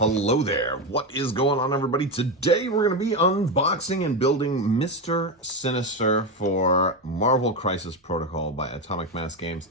Hello there. What is going on, everybody? Today we're going to be unboxing and building Mister Sinister for Marvel Crisis Protocol by Atomic Mass Games.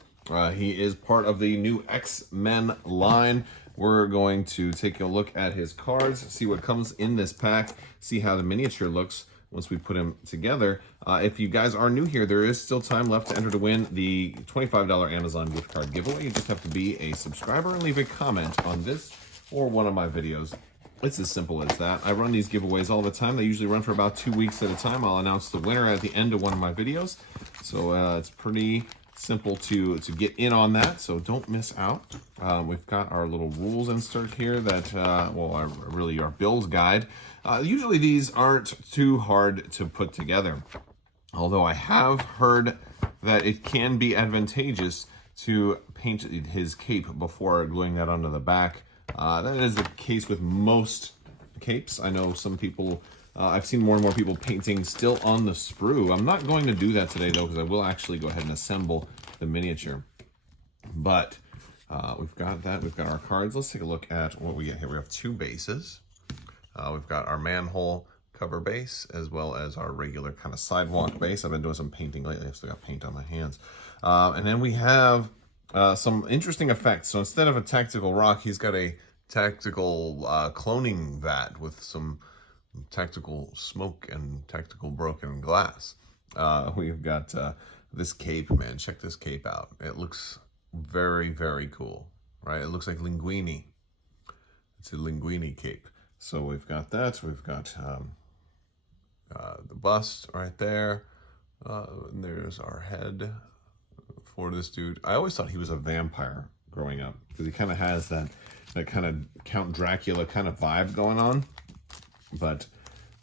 He is part of the new X-Men line. We're going to take a look at his cards, see what comes in this pack, see how the miniature looks once we put him together. If you guys are new here, there is still time left to enter to win the $25 Amazon gift card giveaway. You just have to be a subscriber and leave a comment on this or one of my videos. It's as simple as that. I run these giveaways all the time. They usually run for about 2 weeks at a time. I'll announce the winner at the end of one of my videos. So it's pretty simple to get in on that, so don't miss out. We've got our little rules insert here that, really our build guide. Usually these aren't too hard to put together, although I have heard that it can be advantageous to paint his cape before gluing that onto the back. That is the case with most capes. I know some people, I've seen more and more people painting still on the sprue. I'm not going to do that today though, because I will actually go ahead and assemble the miniature. But we've got that, we've got our cards. Let's take a look at what we get here. We have two bases. We've got our manhole cover base as well as our regular kind of sidewalk base. I've been doing some painting lately. I've still got paint on my hands. And then we have some interesting effects. So instead of a tactical rock, he's got a tactical cloning vat with some tactical smoke and tactical broken glass. We've got this cape, man. Check this cape out. It looks very, very cool, right? It looks like linguini. It's a linguini cape. So we've got that. We've got the bust right there. And there's our head for this dude. I always thought he was a vampire growing up because he kind of has that kind of Count Dracula kind of vibe going on, but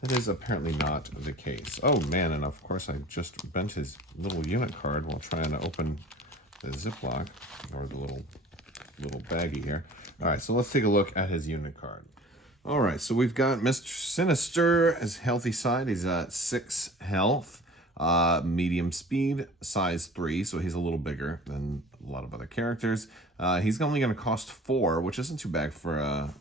that is apparently not the case. Oh man, and of course I just bent his little unit card while trying to open the Ziploc, or the little baggie here. All right, so let's take a look at his unit card. All right, so we've got Mister Sinister as healthy side. He's at 6 health. Medium speed, size 3, so he's a little bigger than a lot of other characters. He's only going to cost 4, which isn't too bad for a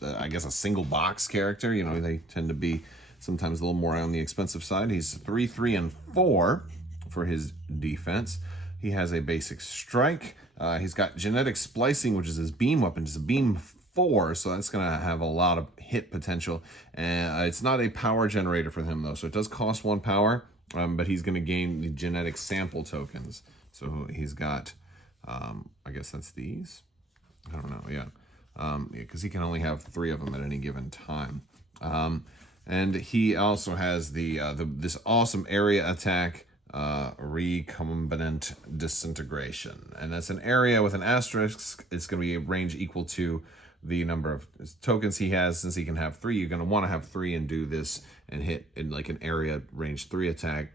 I guess a single box character. You know, they tend to be sometimes a little more on the expensive side. He's 3, 3, and 4 for his defense. He has a basic strike. He's got genetic splicing, which is his beam weapon. It's a beam 4, so that's going to have a lot of hit potential. And it's not a power generator for him though, so it does cost 1 power, but he's going to gain the genetic sample tokens. So he's got, I guess that's these. I don't know, yeah, because he can only have 3 of them at any given time. And he also has this awesome area attack, recombinant disintegration, and that's an area with an asterisk. It's going to be a range equal to the number of tokens he has. Since he can have 3, you're going to want to have 3 and do this and hit in like an area range 3 attack.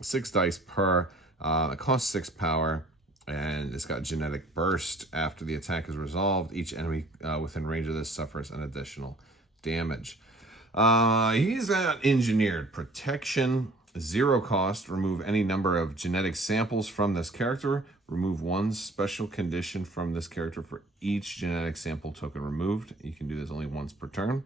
6 dice per. It costs 6 power, and it's got genetic burst. After the attack is resolved, each enemy within range of this suffers an additional damage. He's got engineered protection, 0 cost. Remove any number of genetic samples from this character. Remove 1 special condition from this character for each genetic sample token removed. You can do this only once per turn,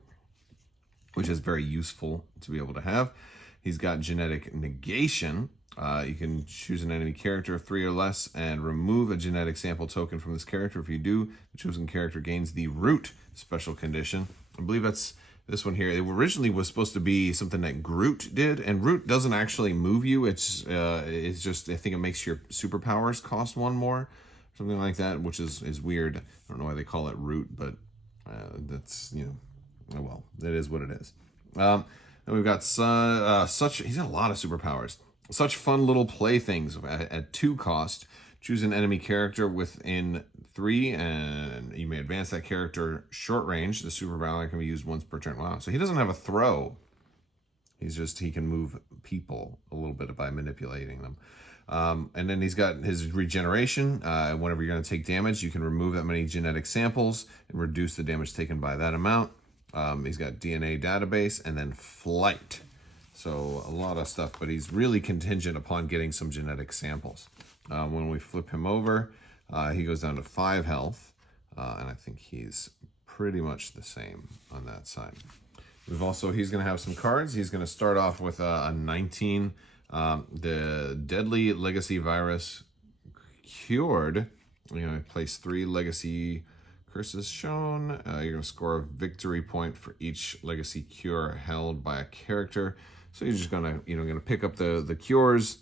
which is very useful to be able to have. He's got genetic negation. You can choose an enemy character of 3 or less and remove a genetic sample token from this character. If you do, the chosen character gains the root special condition. I believe that's this one here. It originally was supposed to be something that Groot did, and Root doesn't actually move you. It's just, I think it makes your superpowers cost 1 more, something like that, which is weird. I don't know why they call it Root, but that's, you know, oh well, it is what it is. And we've got he's got a lot of superpowers. Such fun little playthings at 2 cost. Choose an enemy character within 3, and you may advance that character short range. The superpower can be used once per turn. Wow, so he doesn't have a throw. He can move people a little bit by manipulating them. And then he's got his regeneration. Whenever you're going to take damage, you can remove that many genetic samples and reduce the damage taken by that amount. He's got DNA database and then flight. So a lot of stuff, but he's really contingent upon getting some genetic samples. When we flip him over, he goes down to 5 health, and I think he's pretty much the same on that side. We've also, he's going to have some cards. He's going to start off with a 19. The Deadly Legacy Virus Cured. You're going to place 3 Legacy Curses shown. You're going to score a victory point for each Legacy Cure held by a character. So you're just going to, going to pick up the cures.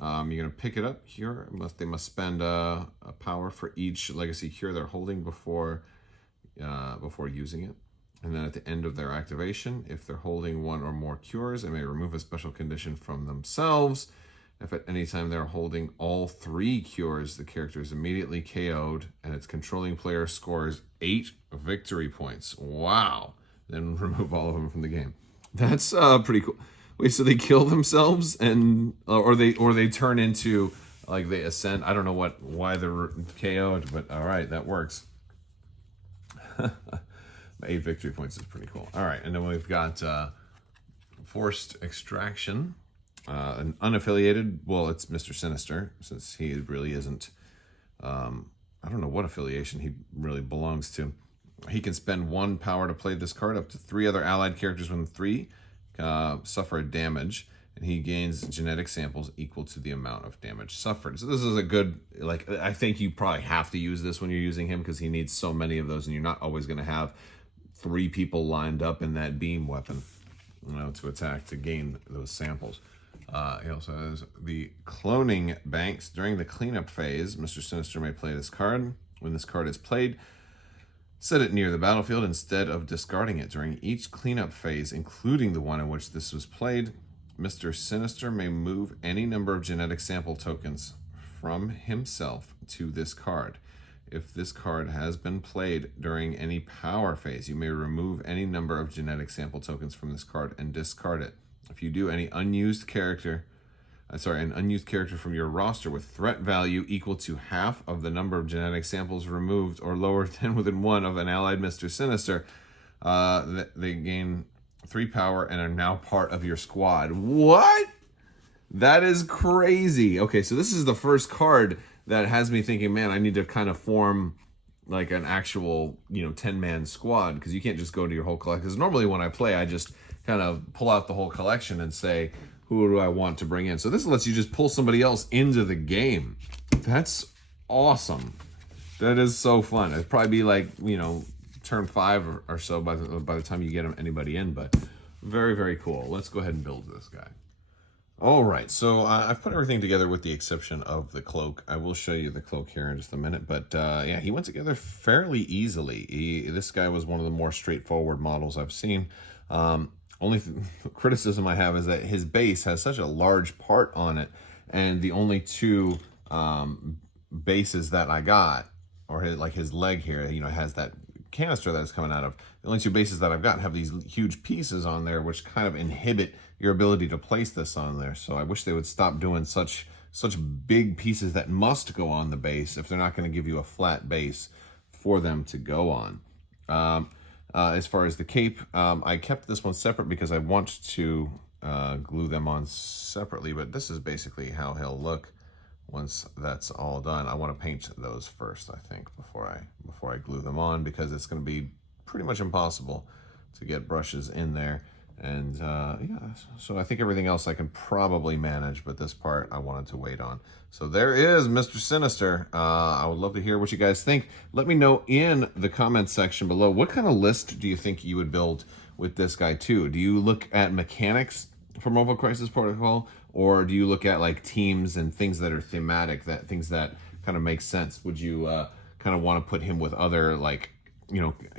You're going to pick it up here. They must spend a power for each Legacy Cure they're holding before using it. And then at the end of their activation, if they're holding 1 or more cures, they may remove a special condition from themselves. If at any time they're holding all 3 cures, the character is immediately KO'd and its controlling player scores 8 victory points. Wow. Then remove all of them from the game. That's pretty cool. Wait, so they kill themselves and or they turn into, like, they ascend. I don't know why they're KO'd, but all right, that works. 8 victory points is pretty cool. All right, and then we've got Forced Extraction. An unaffiliated, well, it's Mister Sinister, since he really isn't, I don't know what affiliation he really belongs to. He can spend 1 power to play this card. Up to 3 other allied characters within 3 suffer a damage, and he gains genetic samples equal to the amount of damage suffered. So this is a good, like, I think you probably have to use this when you're using him because he needs so many of those, and you're not always going to have 3 people lined up in that beam weapon, to attack, to gain those samples. He also has the Cloning Banks. During the cleanup phase, Mr. Sinister may play this card. When this card is played, set it near the battlefield instead of discarding it. During each cleanup phase, including the one in which this was played, Mr. Sinister may move any number of genetic sample tokens from himself to this card. If this card has been played during any power phase, you may remove any number of genetic sample tokens from this card and discard it. If you do, an unused character from your roster with threat value equal to half of the number of genetic samples removed or lower than within 1 of an allied Mister Sinister, they gain 3 power and are now part of your squad. What? That is crazy. Okay, so this is the first card that has me thinking, man, I need to kind of form like an actual, 10-man squad, because you can't just go to your whole collection. Because normally when I play, I just kind of pull out the whole collection and say, who do I want to bring in? So this lets you just pull somebody else into the game. That's awesome. That is so fun. It'd probably be like, turn 5 or so by the time you get anybody in, but very, very cool. Let's go ahead and build this guy. All right, so I've put everything together with the exception of the cloak. I will show you the cloak here in just a minute, but yeah, he went together fairly easily. This guy was one of the more straightforward models I've seen. Only criticism I have is that his base has such a large part on it, and the only 2 bases that I got, or his leg here, has that canister that's coming out of. The only 2 bases that I've got have these huge pieces on there, which kind of inhibit your ability to place this on there. So I wish they would stop doing such big pieces that must go on the base if they're not going to give you a flat base for them to go on. As far as the cape, I kept this one separate because I want to glue them on separately, but this is basically how he'll look once that's all done. I want to paint those first, I think, before I glue them on, because it's going to be pretty much impossible to get brushes in there. And yeah, so I think everything else I can probably manage, but this part I wanted to wait on. So there is Mr. Sinister. I would love to hear what you guys think. Let me know in the comments section below, what kind of list do you think you would build with this guy too? Do you look at mechanics for Marvel Crisis Protocol, or do you look at like teams and things that are thematic, things that kind of make sense? Would you kind of want to put him with other, like,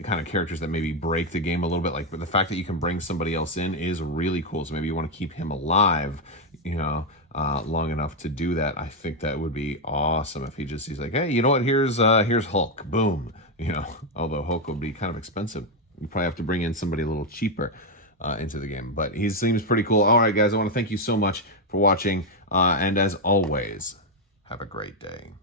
kind of characters that maybe break the game a little bit? Like, but the fact that you can bring somebody else in is really cool. So maybe you want to keep him alive, long enough to do that. I think that would be awesome if he's like, hey, you know what? Here's Hulk. Boom. Although Hulk would be kind of expensive. You probably have to bring in somebody a little cheaper into the game. But he seems pretty cool. All right, guys, I want to thank you so much for watching. And as always, have a great day.